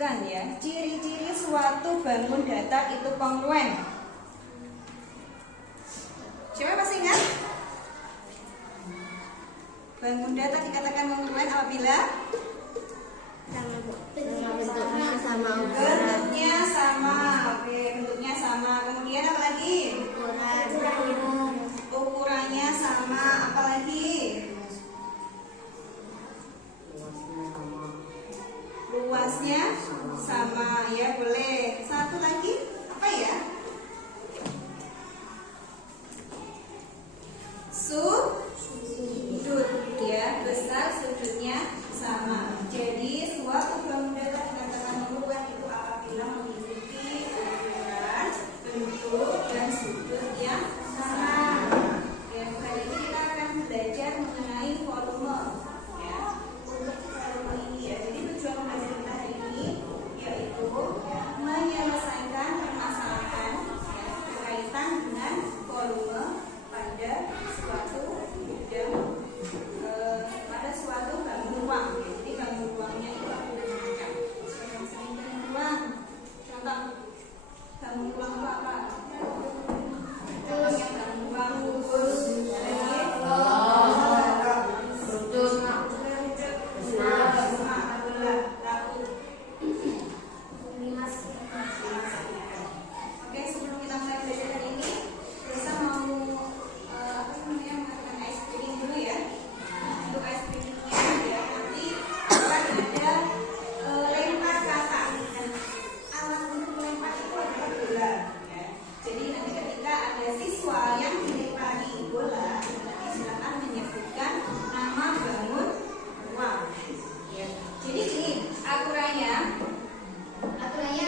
disebutkan ya, ciri-ciri suatu bangun datar itu kongruen. Siapa masih ingat? Bangun datar dikatakan kongruen apabila bentuknya sama, bentuknya sama. Oke, bentuknya sama. Kemudian apa lagi? Ukurannya sama. Apa lagi? Luasnya sama. Ya, boleh. Satu lagi apa ya? Sudut ya, besar sudutnya sama. Jadi suatu bangun datar dikatakan kongruen itu apabila memiliki ukuran, bentuk, dan sudut yang sama. Ya, kali ini kita akan belajar mengenai volume. Ya, untuk volume ini ya. Jadi tujuan pembelajaran kita hari ini yaitu ya, menyelesaikan permasalahan ya, berkaitan dengan volume pada suatu bidang pada suatu bangun ruang. Jadi bangun ruangnya itu ada macam. Bangun ruang. Contoh bangun ruang itu apa? Contohnya bangun ruang gugus. Oke, sebelum kita mulai belajar hari ini, kita mau mengatakan ice breaking dulu ya. Untuk ice breakingnya ya, nanti akan ada lempar kata. Alat untuk melempar itu adalah bola. Ya. Jadi nanti ketika ada siswa yang dilempari bola, nanti silakan menyebutkan nama bangun ruang. Ya. Jadi ini aturannya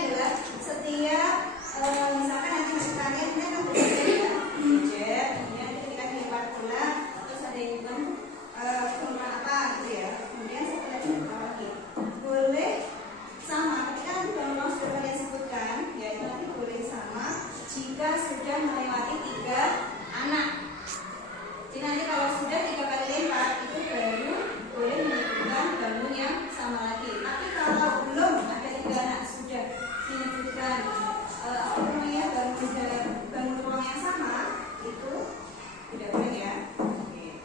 adalah setiap misalkan nanti masukannya ini kan berbeda ya, kemudian ketika dilempar bola terus ada yang bilang apa gitu ya, kemudian setelah itu lagi boleh sama ketika nanti bangun sudah kalian sebutkan ya, itu nanti boleh sama jika sudah melewati 3 anak. Jadi nanti kalau sudah 3 kali lempar itu baru boleh menyebutkan bangun yang sama lagi. Tapi kalau belum ada 3 anak sudah menyebutkan bangun ruang yang sama, itu tidak boleh ya. Oke.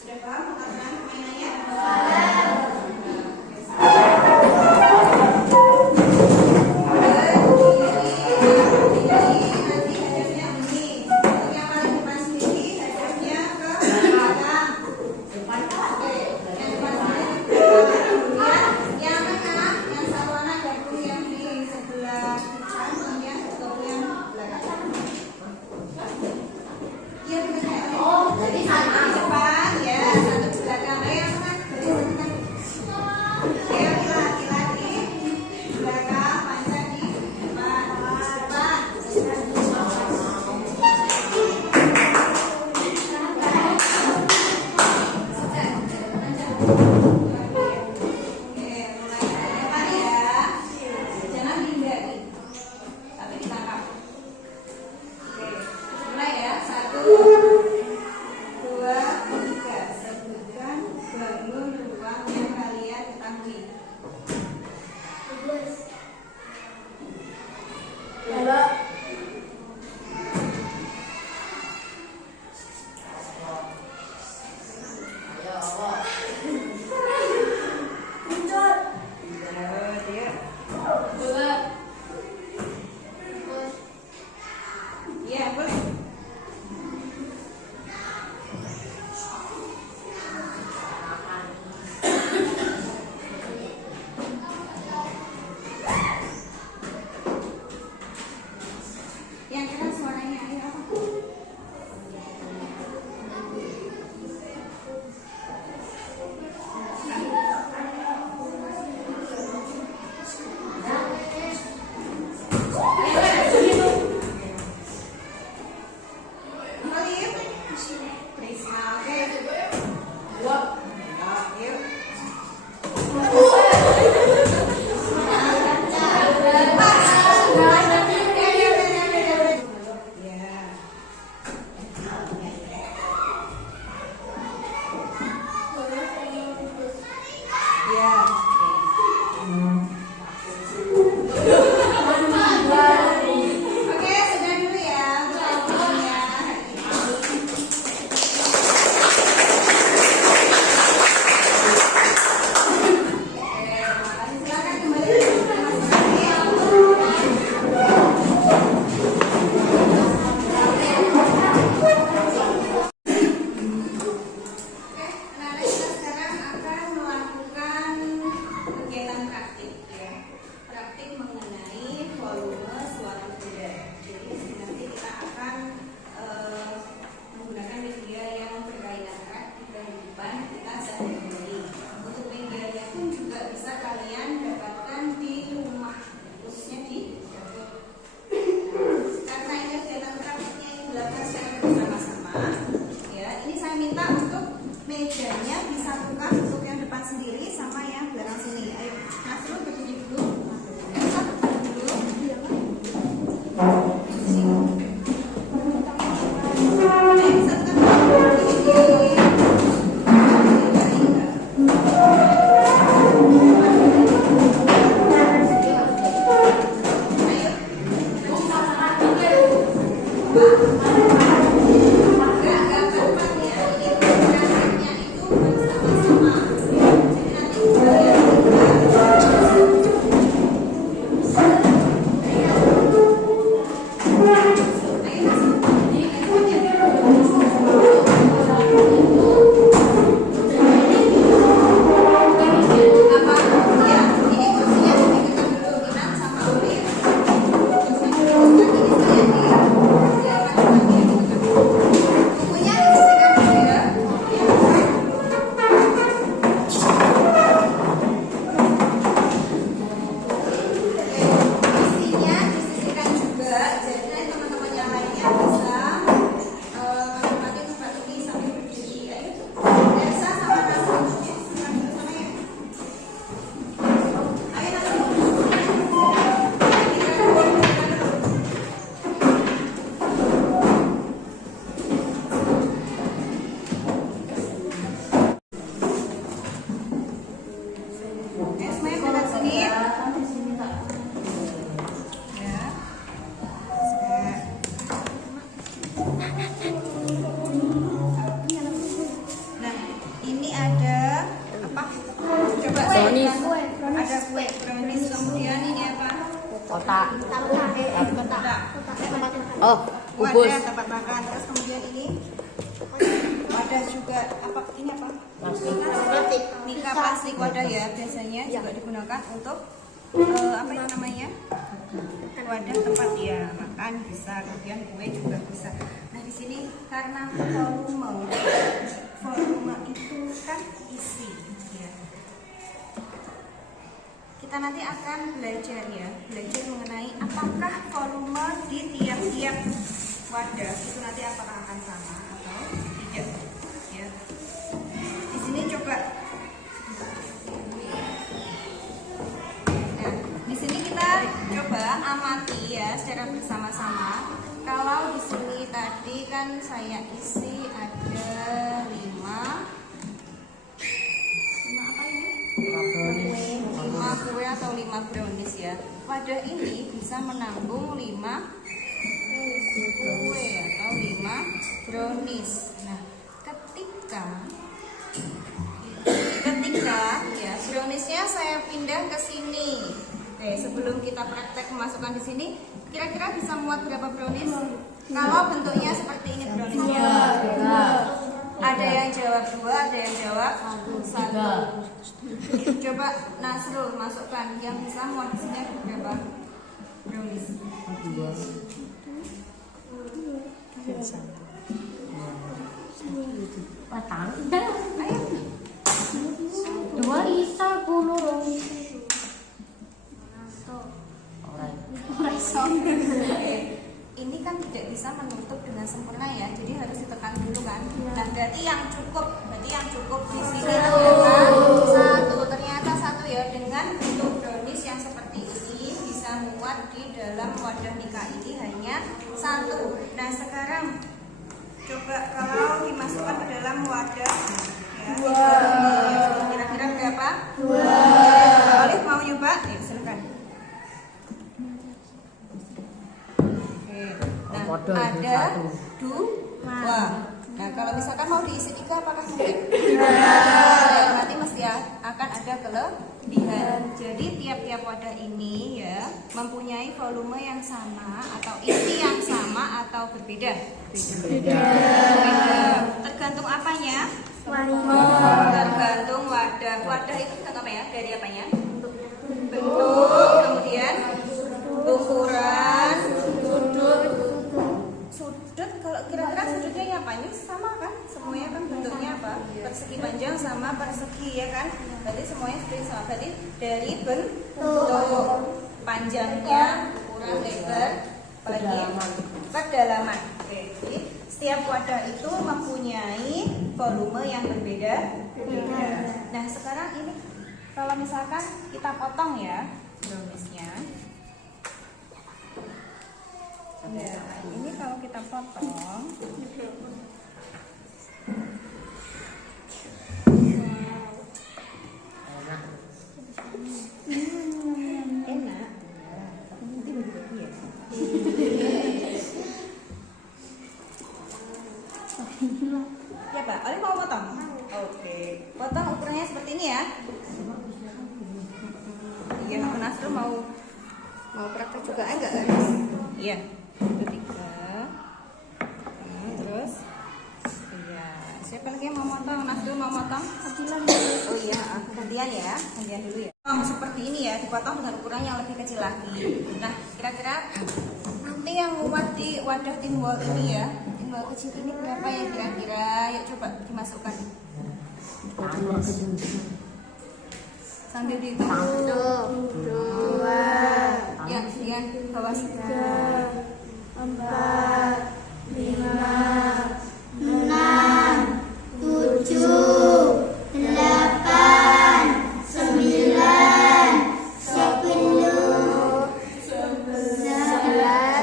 Sudah paham peraturan permainannya? Yang Kotak. Oh, kubus. wadah tempat makan. Terus kemudian ini wadah juga apa? Ini apa? Plastik. Mika plastik wadah ya, biasanya juga digunakan untuk apa itu namanya? Wadah tempat ya makan bisa, kemudian kue juga bisa. Nah di sini karena volume itu kan isi. Ya. Kita nanti akan belajar mengenai apakah volume di tiap-tiap wadah itu nanti apakah akan sama atau tidak. Ya. Di sini coba. Nah, di sini kita coba amati ya secara bersama-sama. Kalau di sini tadi kan saya isi ada 5 apa ini? 5 kue atau 5 brownies ya. Wadah ini bisa menampung 5 kue atau 5 brownies. Nah, ketika ya browniesnya saya pindah ke sini. Oke, sebelum kita praktek memasukkan di sini, kira-kira bisa muat berapa brownies? Kalau bentuknya seperti ini browniesnya. Ada yang jawab 2, ada yang jawab 1. Coba Nasrul masukkan yang bisa muat di sini ada berapa brownies? 2. Patang. Ayo. 2 isa puluh. Ini kan tidak bisa menutup dengan sempurna ya, jadi harus ditekan dulu kan. Nah, berarti yang cukup di sini adalah 1. Ternyata 1 ya, dengan bentuk brownies yang seperti ini bisa muat di dalam wadah Mika ini hanya 1. Nah, sekarang coba kalau dimasukkan ke dalam wadah ya, kira-kira berapa? 2. Olive mau nyoba? Ya, silakan. Ada 2. Nah, kalau misalkan mau diisi 3 apakah mungkin? Nanti mesti akan ada kelebihan. Jadi tiap-tiap wadah ini ya mempunyai volume yang sama atau isi yang sama atau berbeda. Berbeda. Tergantung apanya? Tergantung wadah. Wadah itu tergantung apa ya? Dari apanya? Bentuk, kemudian ukuran, sudut. Kalau kira-kira sudutnya ya apa? Ini sama kan? Semuanya kan bentuknya apa? Persegi panjang sama persegi ya kan? Berarti semuanya sudut sama. Berarti dari bentuk, panjangnya, ukuran, lebar, kedalaman. Oke. Jadi setiap wadah itu mempunyai volume yang berbeda. Nah sekarang ini kalau misalkan kita potong ya browniesnya. kita potong. Enak. Nanti bagi-bagi ya. Ya Pak, Oli mau potong? Oke, potong ukurannya seperti ini ya. Iya, Mas Nasrul mau praktek juga enggak? Iya, 3. Terus, iya. Siapa lagi yang mau potong? Nasrul mau potong? Oh iya, gantian ya, gantian dulu ya. Seperti ini ya, dipotong dengan ukuran yang lebih kecil lagi. Nah, kira-kira nanti yang muat di wadah timbal ini ya, timbal kecil ini berapa ya kira-kira? Yuk coba dimasukkan. Sambil dihitung. 1, 2, Ya, kemudian bawah 3, 4, 5, 6, 7, 8, 9, 10, 11,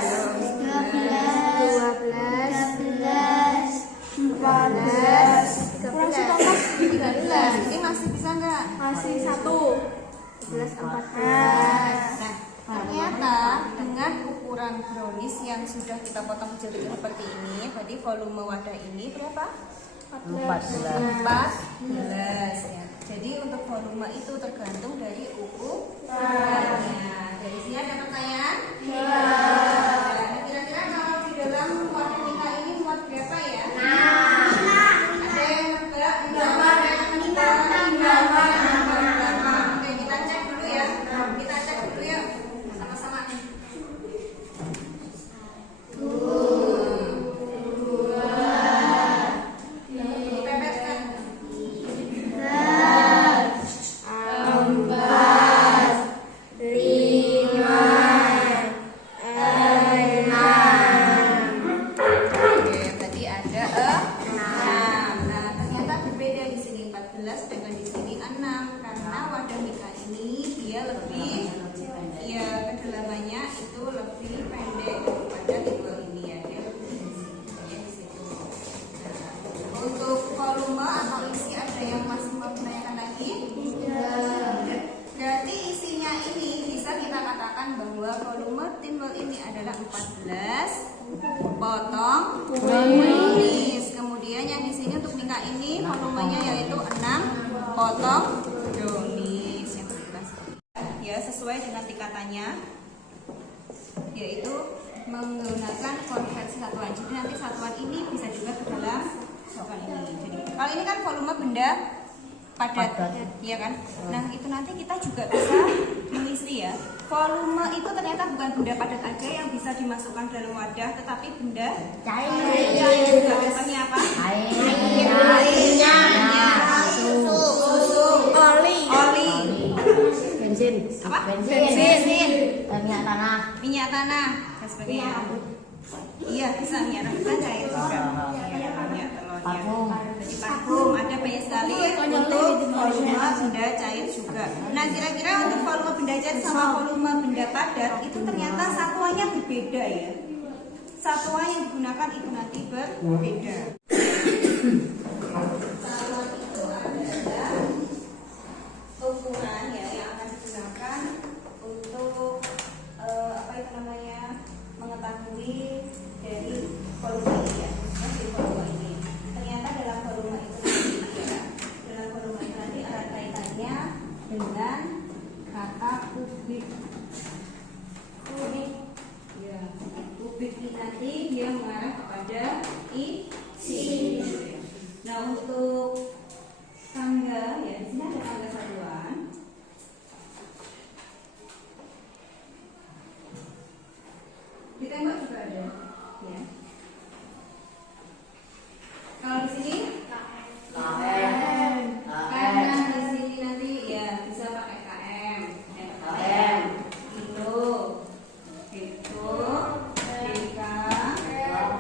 12, 13, ini masih bisa nggak? masih 1, 11, 14. Nah, ternyata dengan ukuran brownies yang sudah kita potong kecil-kecil seperti ini, berarti volume wadah ini berapa? 14 ya. Jadi untuk volume itu tergantung dari ukurannya. Dari sini ada pertanyaan? Iya. Kira-kira kalau di dalam wadah kita ini muat berapa ya? Ada yang nebak? Oke, kita cek dulu ya. Kita cek dulu ya. Sama-sama. 14 dengan di sini 6 karena wadah Mika ini dia lebih ya kedalamannya itu lebih pendek daripada timbal ini ya, dia lebih ya di situ. Nah, untuk volume atau isi ada yang masih mau menanyakan lagi? Berarti isinya ini bisa kita katakan bahwa volume timbal ini adalah 14 potong brownies. Kemudian yang di sini untuk Mika ini volumenya yaitu 6 potong brownies yang bebas. Ya, sesuai dengan tingkatannya, yaitu menggunakan konversi satuan. Jadi nanti satuan ini bisa juga ke dalam satuan ini. Jadi kalau ini kan volume benda padat, ya kan? Nah, itu nanti kita juga bisa mengisi ya. Volume itu ternyata bukan benda padat aja yang bisa dimasukkan dalam wadah, tetapi benda cair juga. Contohnya apa? Susu, oli, bensin, apa? bensin, minyak tanah, dan sebagainya. Iya, bisa minyak tanah, bisa cair juga. Minyak telurnya. Jadi parfum ada banyak sekali untuk volume benda cair juga. Nah, kira-kira untuk volume benda cair sama volume benda padat itu ternyata satuannya berbeda ya. Satuan yang digunakan itu nanti berbeda. Satuan itu adalah ukuran ya yang akan digunakan untuk apa itu namanya mengetahui dari volume ini ya, dari volume ini. Ternyata dalam volume itu nanti ya, dalam volume itu nanti ada kaitannya dengan kata kubik. Ya, kubik ini nanti dia mengarah kepada isi. Nah, untuk tangga ya, di sini ada tangga satuan. Di tembok juga ada, ya. Kalau di sini karena di sini nanti ya bisa pakai km, kilo, deka,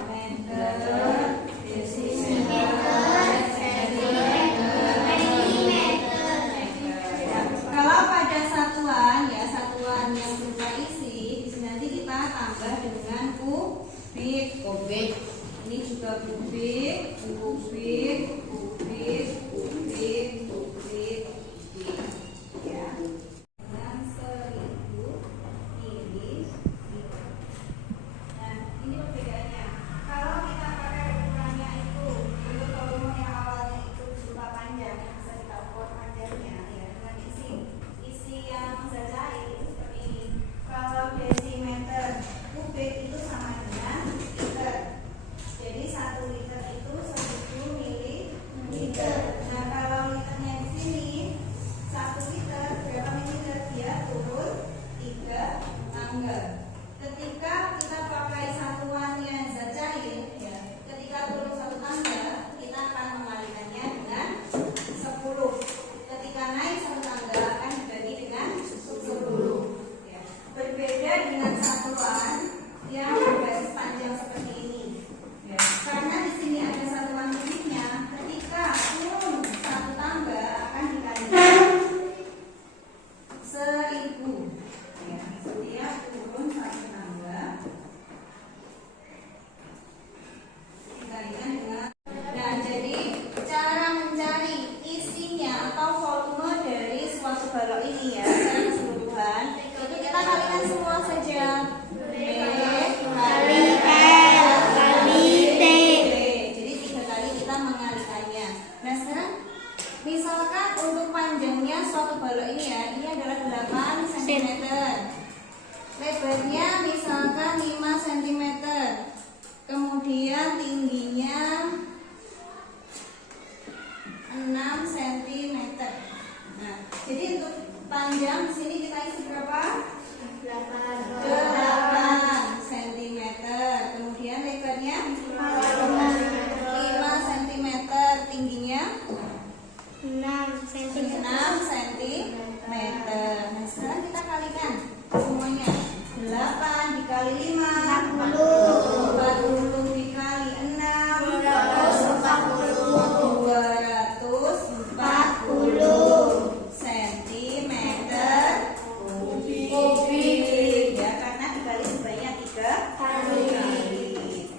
meter, desimeter, sentimeter. Kalau pada satuan ya, satuan yang berupa isi, di sini nanti kita tambah dengan kubik. Ini juga kubik, kubik, kubik, kubik, kubik, kubik. Ya. Dengan 1000 ini 1000. Nah, ini perbedaannya. Kalau kita pakai ukurannya itu, untuk volume yang awalnya itu berupa panjang, yang bisa kita ukur panjangnya, ya, dengan isi yang zazai itu seperti ini. Kalau desimeter kubik itu sama dengan liter. Jadi 1 liter itu 1000 mililiter. Nah, kalau liternya di sini 1 liter berapa mililiter? Dia turun 3 tangga. Ketika kita pakai satuannya zat cair, ya, ketika turun 1 tangga, kita akan mengalikannya dengan 10. Ketika naik 1 tangga akan dibagi dengan 10. Ya. Berbeda dengan satuan yang berbasis panjang seperti ini. Ya. Karena di sini ada satuan kubiknya, ketika turun 1 tangga akan dikalikan 1000. Ya, dia turun 1 tangga dikalikan dengan. Nah, jadi cara mencari isinya atau volume dari suatu balok ini ya secara keseluruhan itu kita kalikan semua saja. B kali L kali T. Jadi 3 kali kita mengalikannya. Nah, sekarang misalkan untuk panjangnya suatu balok ini ya, ini adalah 8 cm. Lebarnya misalkan 5 cm. Kemudian tingginya 6 cm. Nah, jadi untuk panjang di sini kita isi berapa? 8 cm. Kemudian lebarnya 5 cm. Tingginya 6 cm. 6 cm. Nah, sekarang kita kalikan semuanya. 8 dikali 5 40 dikali 6 240 cm kubik. Ya, karena dikali sebanyak 3 kali.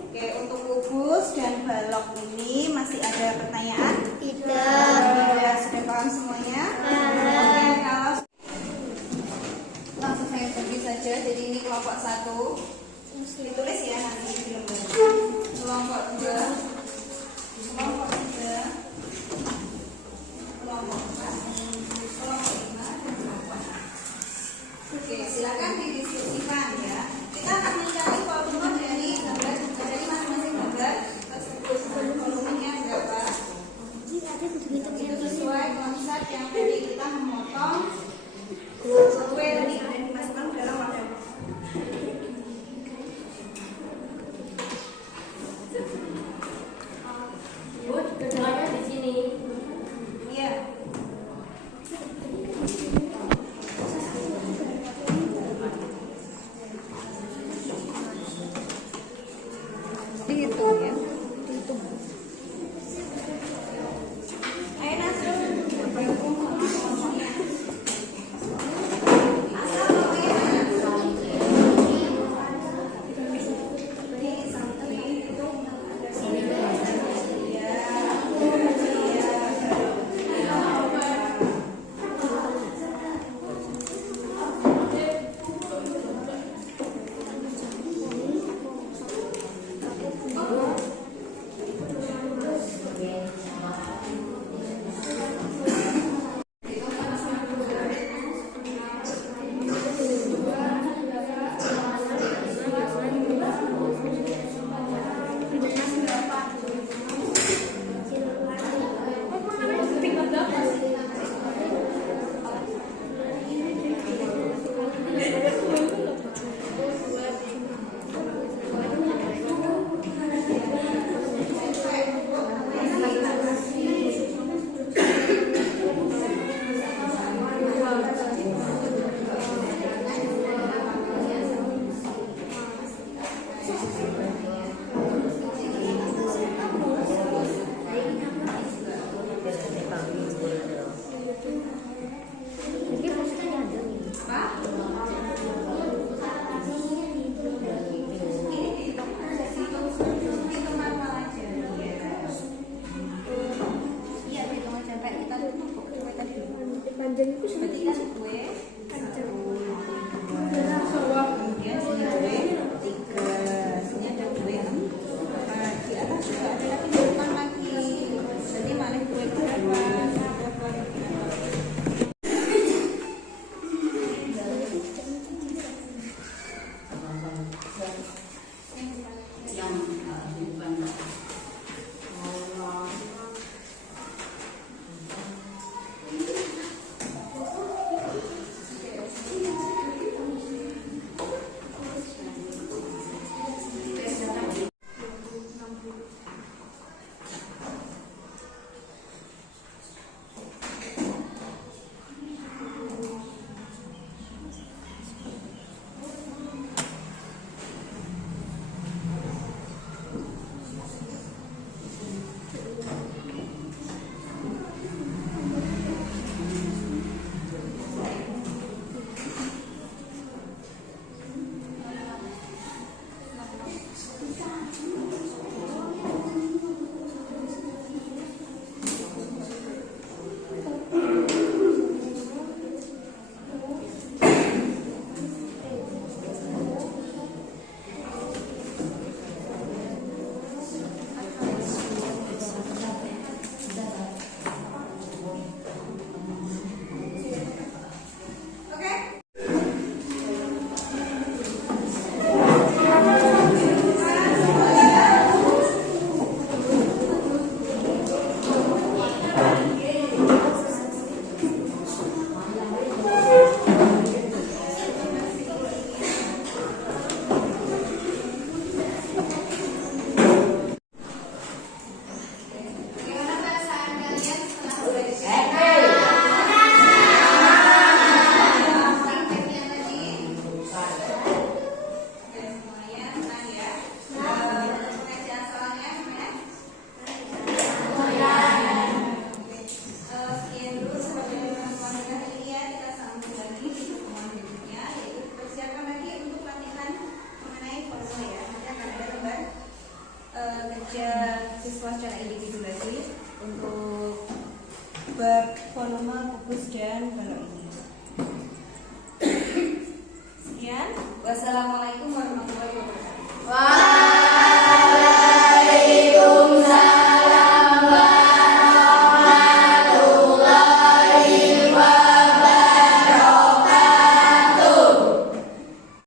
Oke, untuk kubus dan balok ini masih ada pertanyaan? Tidak. Sudah paham semuanya? Oke, kalau langsung saya bagi saja. Jadi ini kelompok 1. Ditulis ya nanti di lembar. Kelompok 2, kelompok 3, kelompok 4, kelompok 5 dan kelompok 6. Oke, silakan didiskusikan ya. Kita akan mencari volume dari masing-masing gambar tersebut. Volumenya berapa? Itu sesuai konsep yang tadi kita memotong kue tadi yang dimasukkan ke dalam wadah. Kedengarannya di sini. Iya. bab volume, kubus, dan balok.